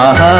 ஆஹா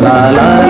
la la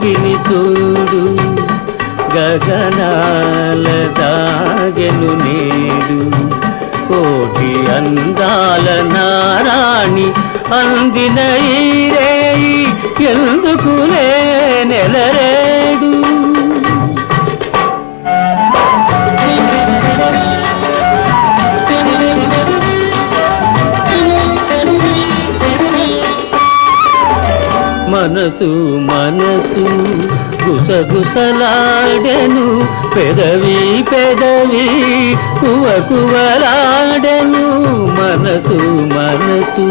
ఆవిని చూడు గగనాల దాగెను నేడు. కోటి అందాల నారాణి అందిన ఎందుకు ఎందుకులే నెలరేడు? మనసు మనసు గుసగుసలాడెను పెదవి పెదవి కువ కువలాడెను మనసు మనసు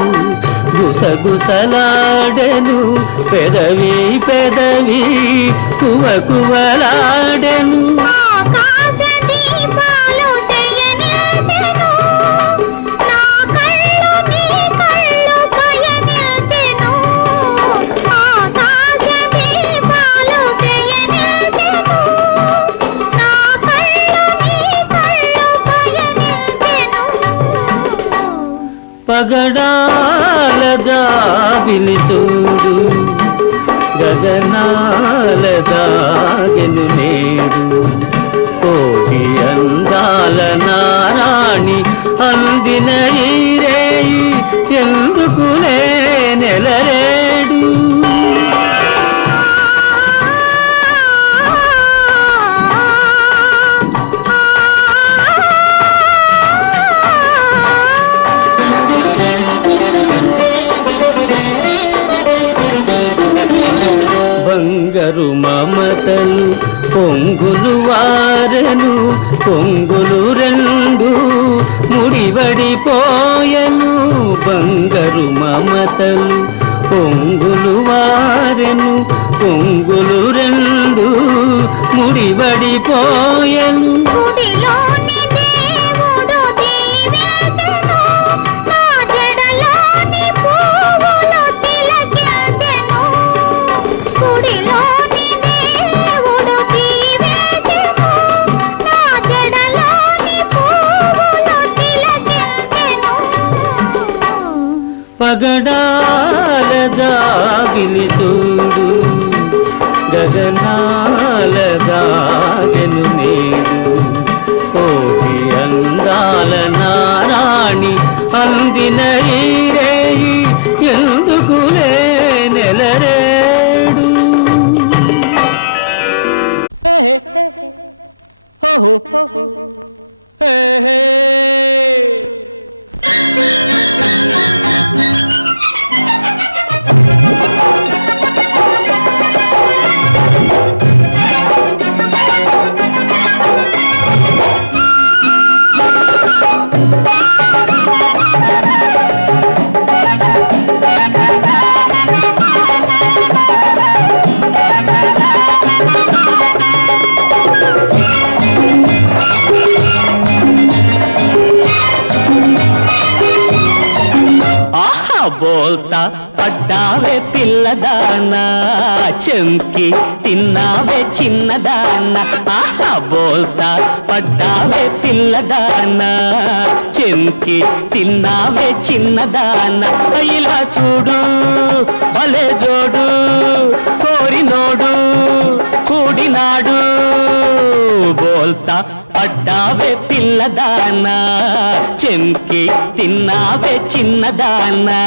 గుసగుసలాడెను పెదవి పెదవి కువ పగడాల జాబిలి చూడు గగనాల దాగెను నేడు. కోటి అందాల నారాణి అందిన ఈ రేయి ఎందుకులే వారెను పొంగులు రెండు ముడివడిపోయెను బంగారు మమతలు పొంగులు వారెను పొంగులు రెండు ముడివడిపోయెను జాబిలి చూడు గగనాల దాగను నేడు కోటి అందాల నారాణి అందిన ఈ రేయి ఎందుకులే నెలరేడు హే హే చెంకి తిన్నావే చిన్నదాన్న. ఆహా బోల్తా పడ్డావే పిల్లదాన్న. చెంకి తిన్నావే చిన్నదాన్న. ఇలా చూడు భలే జోడు కోరినోడు కూడినాడు. బోల్తా పడ్డావే పిల్లదానా చెంకి తిన్నావే చిన్నదానా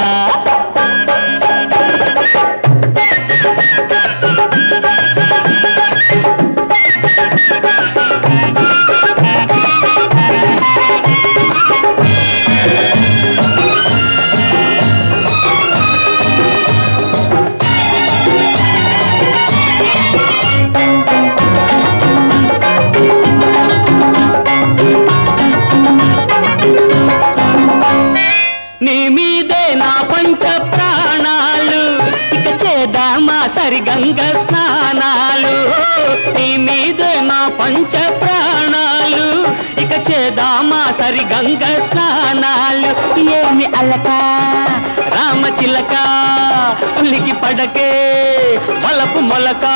సరిగంగ స్నానాలు నీ మీదే నా పంచ ప్రాణాలు ఇక చేద్దామా సరిగంగ స్నానాలు. ఏమి అలక రామచిలక పులికి పడకే బలపు మొలక.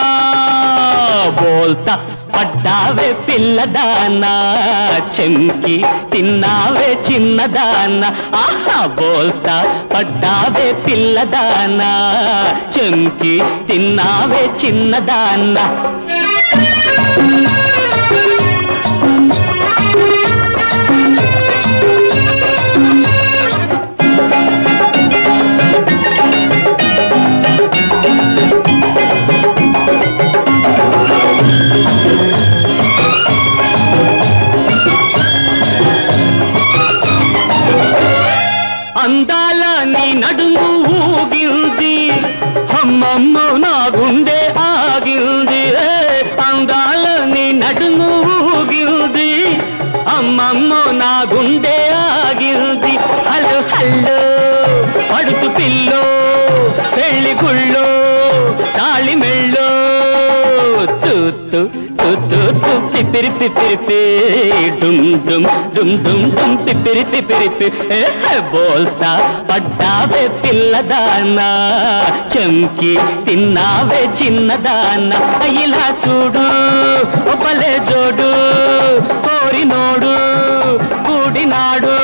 బోల్తా పడ్డావే పిల్లదానా చెంకి తిన్నావే చిన్నదానా. ఆహా బోల్తా పడ్డావే పిల్లదానా చెంకి తిన్నావే చిన్నదానా. పిపిరి పిపిరి డుమ్ డుమ్ డుమ్ డుమ్ డుమ్ పిపిరి పిపిరి బోల్తా పడ్డావే పిల్లదానా చెంకి తిన్నావే చిన్నదానా. ఇలా చూడు ఒప్పలే జోడు కోరినోడు కూడినాడు.